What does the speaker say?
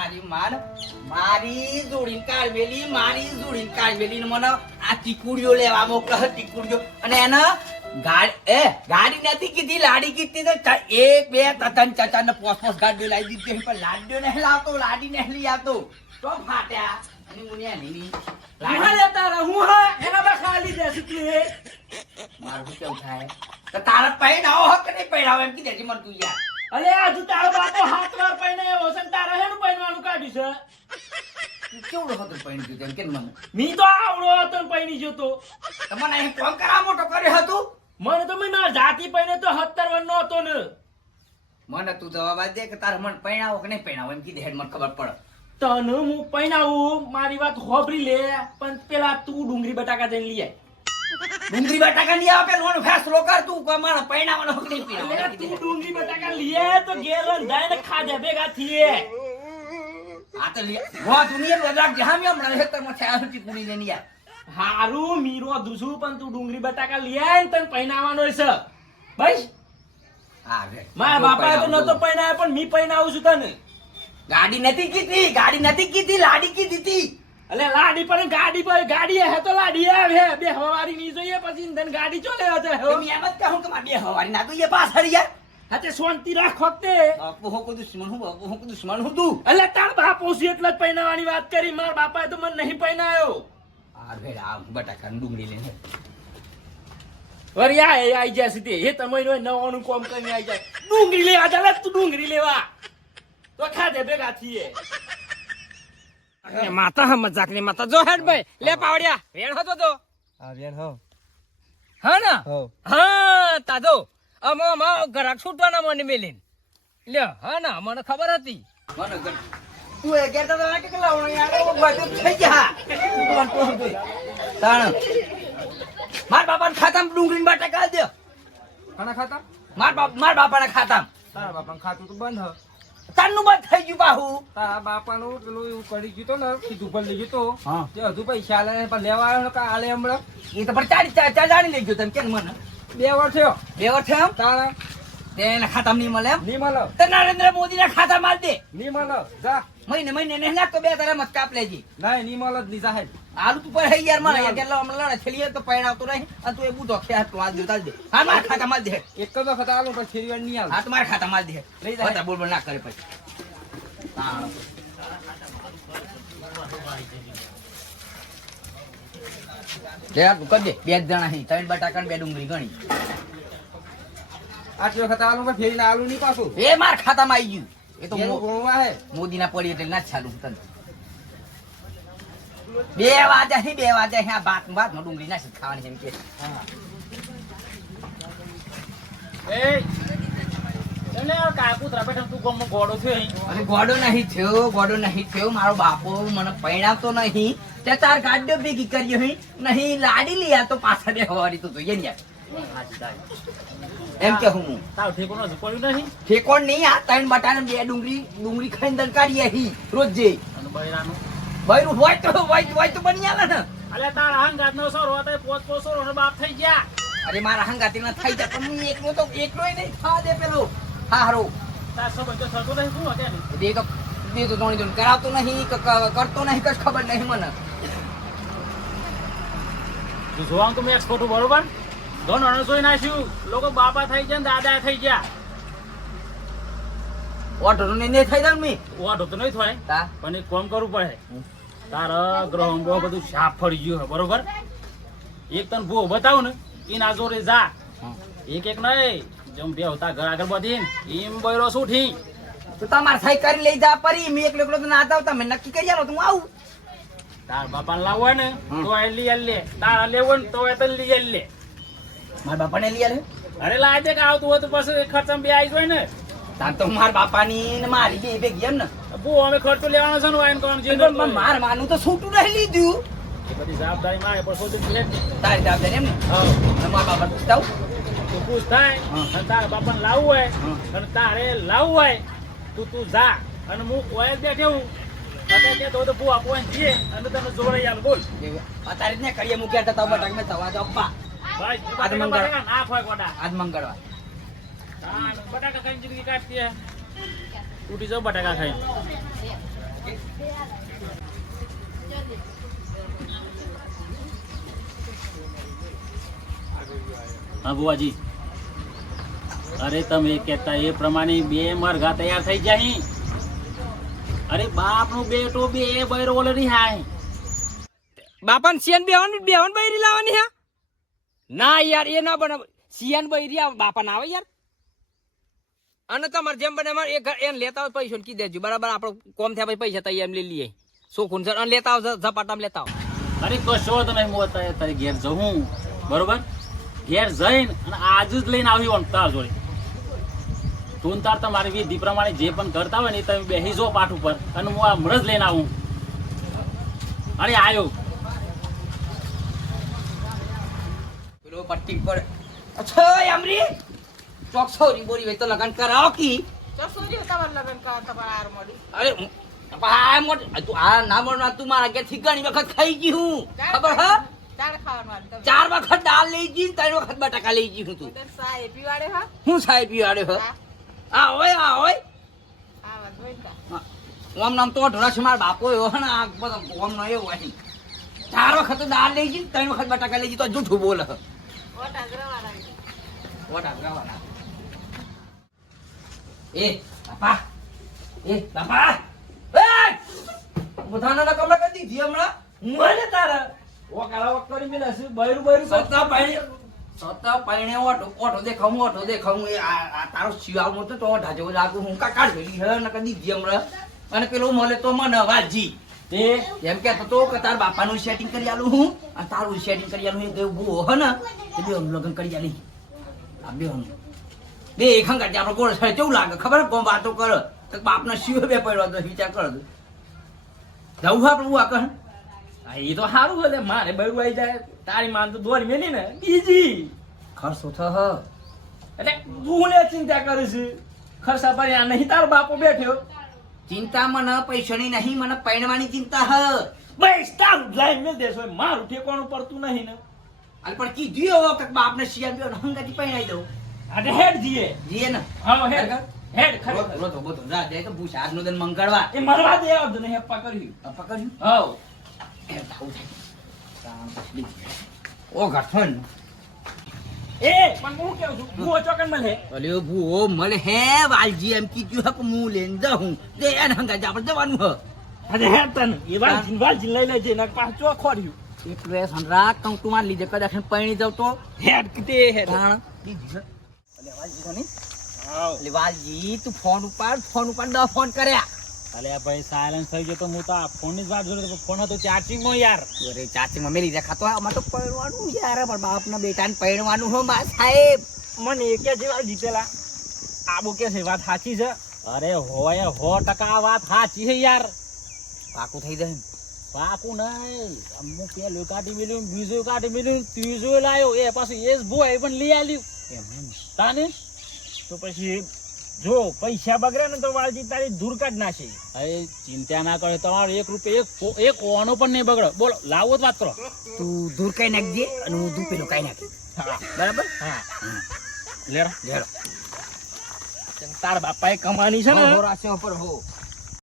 મારી માન મારી જોડીને કાઢવેલી ને મને આ ટીકુડીઓ લેવા મોકલે ટીકુડીઓ અને એને ગાડી નથી કીધી લાડી કીધી તો 1 2 3 4 ને 5 ગાડીઓ લાવી દીધી પણ લાડીઓ નહીં લાવતો લાડી નહીં લઈ આવતો તો ફાટ્યા અને મુનિયા નહીં લાડા લેતા રહું હા એના બા ખાલી દેસી કે મારું કેવું થાય તો તારા પૈણાવો હક નહીં પૈણાવો એમ કીધે મને તું યાર અલે આજુ તારો બાપો 7 વાર પૈણે એવો છે તારા હેનું પૈણવાનું કાઢ્યું છે કેવડો હતો પૈણ કીધું એમ કે મને મી તો આવડો હતો ને પૈણી જતો તમને અહીં ફોન કરા મોટો કર્યો હતું મને તો મેં મારા જાતિ પૈણે તો 17 વર્ષનો હતો ને મને તું જવાબ આપ દે કે તારે મને પૈણાવો કે નહીં પૈણાવો એમ કીધે હેડ મને ખબર પડે તને હું પૈણાવું મારી વાત હોબરી લે પણ પેલા તું ડુંગળી બટાકા જઈને લઈ આય ડુંગળી બટાકા લઈ આવે પેલો ફેસલો કર તું કોઈ મને પૈણાવાનો હક નહીં અલે પીણાવો તું ડુંગળી બટાકા લઈ આય તો ઘેર રંધાય ને ખાધે ભેગા થઈએ આ તો લે વો દુનિયા લડાક જહામી હમણાં હેતરમાં છે આસુટી પૂરી લેની યાર હારું મીરો દુસુ પણ તું ડુંગળી બટાકા લઈ આય ને તને પૈણાવાનો છે બસ હા રે મારા બાપાએ તો નતો પૈણાયો પણ મી પૈણાવું છું તને ગાડી નથી કીધી લાડી કીધી હતી અલે લાડી પણ ગાડી હે તો લાડી આવે હે બે હવારી ની જોઈએ પછી તને ગાડી ચો લેવા છે તો મેં એમ જ કહું કે મારે બે હવારી ના તો એ પાછળ યાર હાતે શાંતિ રાખો તે બાપુ હું દુશ્મન હું તું અલે તાર બાપો છે એટલે જ પૈણાવાની વાત કરી મારા બાપાએ તો મને નહીં પૈણાયો આ ભેડા આ બટાકા ડુંગળી લઈને વરિયા એ આઈ જાય સીધે એ તમે નવાનું કોમ કરીને આઈ જાય ડુંગળી લેવા ચાલે તું ડુંગળી લેવા તો ખાધે ભેગા થઈએ માતા હા મજાક ની માતા જો હેડ ભાઈ લે પાવડિયા વેણ હતો તો આ વેણ હો હા ને હો હા તાજો અમા ઘરાક છૂટવાના મને મેલીન લ્યો હા ને મને ખબર હતી મને ગર તું એ કેતા તો કે લાવણો યાર ઓ બધું થઈ ગયા તું તો તાણ માર બાપાના ખાતામાં ડુંગળી બટાકા દે ખાના ખાતા માર બાપાના ખાતામાં તારા બાપાનું ખાતું તો બંધ હ તારનું બંધ થઈ ગયું બાહુ તારા બાપાનું પેલું એવું કરી ગયું તો ને કીધું પર લઈ ગયું તો હા તે હજુ પૈસા આલે પણ લેવા આવ્યો કે આલે હમણાં એ તો પણ ચાર જાણી લઈ ગયો તમે કેમ મને 2 વર્ષ થયો બે વર્ષ એમ તારા તેના ખાતામાં નહીં મળે એમ નહીં મળો તો નરેન્દ્ર મોદીના ખાતામાં માલ દે નહીં મળો જા મહિને નહીં નાખતો બે તારા મત કાપ લેજી નહીં મળો જ નહીં સાહેબ આલુ તું પર હે યાર મને યાર કેટલા હમણાં છેલી તો પૈણાવતો નહીં અને તું એ બુધો ખે તો આ દેતા દે હા મારા ખાતામાં દે એક તો ખતા આલું પણ ફેરી વાર નહીં આવે હા તમારા ખાતામાં દે લઈ જા. બતા બોલ ના કરે પછી હા લે તું કર દે બે જ જણા હી 3 બટાકા ને 2 ડુંગળી ગણી આટલો ખતા આલું પણ ફેરી આલું નહીં પાછું એ માર ખાતામાં આવી ગયું એ તો એનું ગોળવા હે મોદીના પડી એટલે ના જ ચાલુ તને 2 વાગ્યા આ બાત નો ડુંગળી ના ખાવાની છે એમ કે હા એ એને કાકુતરા બેઠા તું ગમ ગોડો થયો અહીં અરે ગોડો નહીં થયો મારો બાપો મને પૈણાવતો નહીં તે તાર ગાડીઓ ભેગી કર્યો નહીં લાડી લીયા તો પાછા બે હવારી તો જોઈએ ને યાર એમ કે હું તાવ ઠેકોનો પડ્યું નહીં ઠેકોણ નહીં આ 3 બટાકા ને 2 ડુંગળી ખાઈને દન કાઢીએ હી રોજ જે અને બૈરાનું ભાઈ હોય તો બની આલે ને અલે તારા હંગાત નો સોરો હતો પોચ સોરો નો બાપ થઈ ગયા અરે મારા હંગાતી ના થઈ જાય પણ હું એકલોય નહીં થવા દે પેલો હારો તાર સબ તો થતો નહીં શું હતા બે તો દોણી કરાવતો નહીં કરતો નહીં કશ ખબર નહીં મને તું જોવાનું તો મેં એક્સપોર્ટ બરોબર ધોન અણ જોઈ નાખ્યું લોકો બાપા થઈ ગયા ને દાદા થઈ ગયા ઓટો નહીં થઈ જાય મી ઓઢો તો નહીં થાય તા પણ એક કામ કરવું પડે તારા ગ્રહ બધું સાફ ફરી ગયું બરોબર એક તને ભૂ બતાવું ને એના જોડે જા એક નહીં જેમ બે હોતા ઘર આગળ બધી એમ બૈરો શું ઠી તો તમારે સહી કરી લઈ જા પરી મેં એકલો તો ના આવ તમે નક્કી કરી આલો તો હું આવું તાર બાપાને લાવવો હોય ને તો એ લઈ લે તારા લેવો ને તો એ તને લઈ લે મારા બાપાને લઈ આલે અરે લાય દે કે આવતું હોય તો પછી ખર્ચમ બે આવી જાય ને તાર તો મારા બાપાની ને મારી બે ભેગી એમ ને બહુ અમે ખર્ચો લેવાનો છે ને વાયન કોણ જે પણ માર માનું તો છૂટું નહીં લીધું એ બધી જવાબદારી માં પણ શોધી લે તારી જવાબદારી એમ ને હા અને મારા બાપા પૂછતા તું પૂછ થાય અને તારા બાપાને લાવવું હોય અને તારે લાવવું હોય તું જા અને હું ઓય બેઠે હું અત્યારે કે તો બહુ આપવા જઈએ અને તને જોડાઈ આલ બોલ અત્યારે જ ને કરીએ મૂક્યા હતા બટાકા મેં તવા દો અપ્પા ભાઈ આજ મંગળવાર. ના હોય કોડા આજ મંગળવાર હા બટાકા ખાઈને જિંદગી કાઢતી હે તૂટી જાવ બટાકા ખાઈને હા બુવાજી, અરે તમે કહેતા એ પ્રમાણે બે મરઘા તૈયાર થઈ જાય. અરે બાપનું બેટો બે બૈરો ઓલરેડી હાય. બાપાને સિયાન બેહન બૈરી લાવવાની હે? ના યાર એ ના બને. સિયાન બૈરી બાપા ના આવે યાર. અને તમારે જેમ બને એમ એને લેતા હોય પૈસા કી દેજો બરાબર. આપણે કોમ થયા પછી પૈસા તૈયાર લઈ લઈએ. સોખુન સર અને લેતા આવો ઝપાટામાં લેતા આવો. અરે કશો તો નહીં, હું તારે ઘેર જવું બરોબર. ઘેર જઈને અને આજ જ લઈને આવ્યો તાર જોડે. તું તાર તમારી વિધિ પ્રમાણે જે પણ કરતા હોય ને તમે બેસી જો પાઠ ઉપર અને હું આ હમણાં જ લઈને આવું. અરે આવ્યો પેલો પટ્ટી પર અચ્છા અમરી ચોકસોરી બોરી વે તો લગન કરાવો કી. અરે આ મોટ તું આ ના મોટ તું મારા ઘેર થી ઘણી વખત ખાઈ ગઈ હું ખબર હ. 4 વખત દાળ લઈ જી 3 વખત બટાકા લઈ જી હું તું. હું સાહેબ પીવાડે હ. આ હોય ઓમ નામ તો ઢોરા છે મારા બાપો એવો ને આ બધો ઓમ નો એવો હોય. 4 વખત દાળ લઈ જી 3 વખત બટાકા લઈ જી તો જૂઠું બોલે હ. એ બાપા બધાના કમરા કરી દીધી હમણાં મને તારા ઓકાળા વખત મેલા છે બૈરું સત્તા પાણી ઓટો દેખાવું એ આ તારો શિવાવ મતો તો ઓઢા જેવો લાગુ હું કાઢ ભેલી હે ન કરી દીધી હમણાં. અને પેલો મળે તો મને વાજી તે એમ કહેતો તો કે તાર બાપાનું સેટિંગ કરી આલું હું અને તારું સેટિંગ કરી આલું એ ગયું બહુ હે ને તે બે લગ્ન કરી આલી. આ બે બે ખંગા આપણો ગોળ છે કેવું લાગે ખબર કોમ વાતો કરે તો બાપના શિવ બે પડ્યો તો વિચાર કરો જવું આપણે આ એ તો સારું એટલે મારે બૈરું આવી જાય તારી માન તો દોરી મેલી ને બીજી ખર્ચો થ એટલે તું લે ચિંતા કરે છે. ખર્ચા પર નહીં તારો બાપો બેઠ્યો. ચિંતા મને પૈસાની નહીં મને પૈણવાની ચિંતા હ. બસ તારું લાઈન મેલ દેશો મારું ઠેકાણું પડતું નહીં ને. અને પણ કીધું એવો કે બાપને શિયાળ બે હંગાથી પૈણાઈ દઉં. આજે હેડ જીએ ને હા હેડ ખરેખર બધો રાત જાય કે પૂછ આજનો દિન મંગળવાર એ મરવા દે આવતો નહીં અપ્પા કર્યું પકડ્યું હા ઓ ગઠન એ પણ હું કેવું છું હું ચોકન મળે અલ્યો ભૂઓ મળે હે વાલજી એમ કીધું હક હું લઈને જાઉં તે એને હંગાથી આપણે જવાનું હ. અરે હેડ તને એ વાલજી લઈ લેજે ને પાછો ખોડ્યું એટલે સંરાગ કંકુમાર લીધે કદાચ પૈણી જાવ તો હેડ તે હેડ તાણ વાલજી તું ફોન ઉપાડ 10 ફોન કર્યા. અલે ભાઈ સાયલેન્સ થઈ ગયો તો હું તો આ ફોનની જ વાત જોડે ફોન હતો ચાર્જિંગમાં યાર. અરે ચાચીમાં મેલી દેખાતો આમાં તો પૈણવાનું યાર પણ બાપના બેટાને પૈણવાનું હો મા સાહેબ. મને એક જેવા જીતેલા આબો કે છે વાત સાચી છે. અરે હોય 100% વાત સાચી છે યાર. પાકું થઈ જાય પાકું નહીં અમુક પેલું કાઢી મેલ્યું બીજું કાઢી મેલ્યું ત્રીજું લાવ્યો એ પાછું એ જ ભોય પણ લઈ આવ્યું એમ તાને. તો પછી જો પૈસા બગડે ને તો વાલજી તારી દૂર કાઢ નાખે. અરે ચિંતા ના કરો તમારો 1 રૂપિયો એક ઓનો પણ નહીં બગડો. બોલો લાવો જ વાત કરો. તું દૂર કઈ નાખજે અને હું દૂર પેલું કઈ નાખી બરાબર. હા લેરો તાર બાપાએ કમાની છે ને રાશે ઉપર હો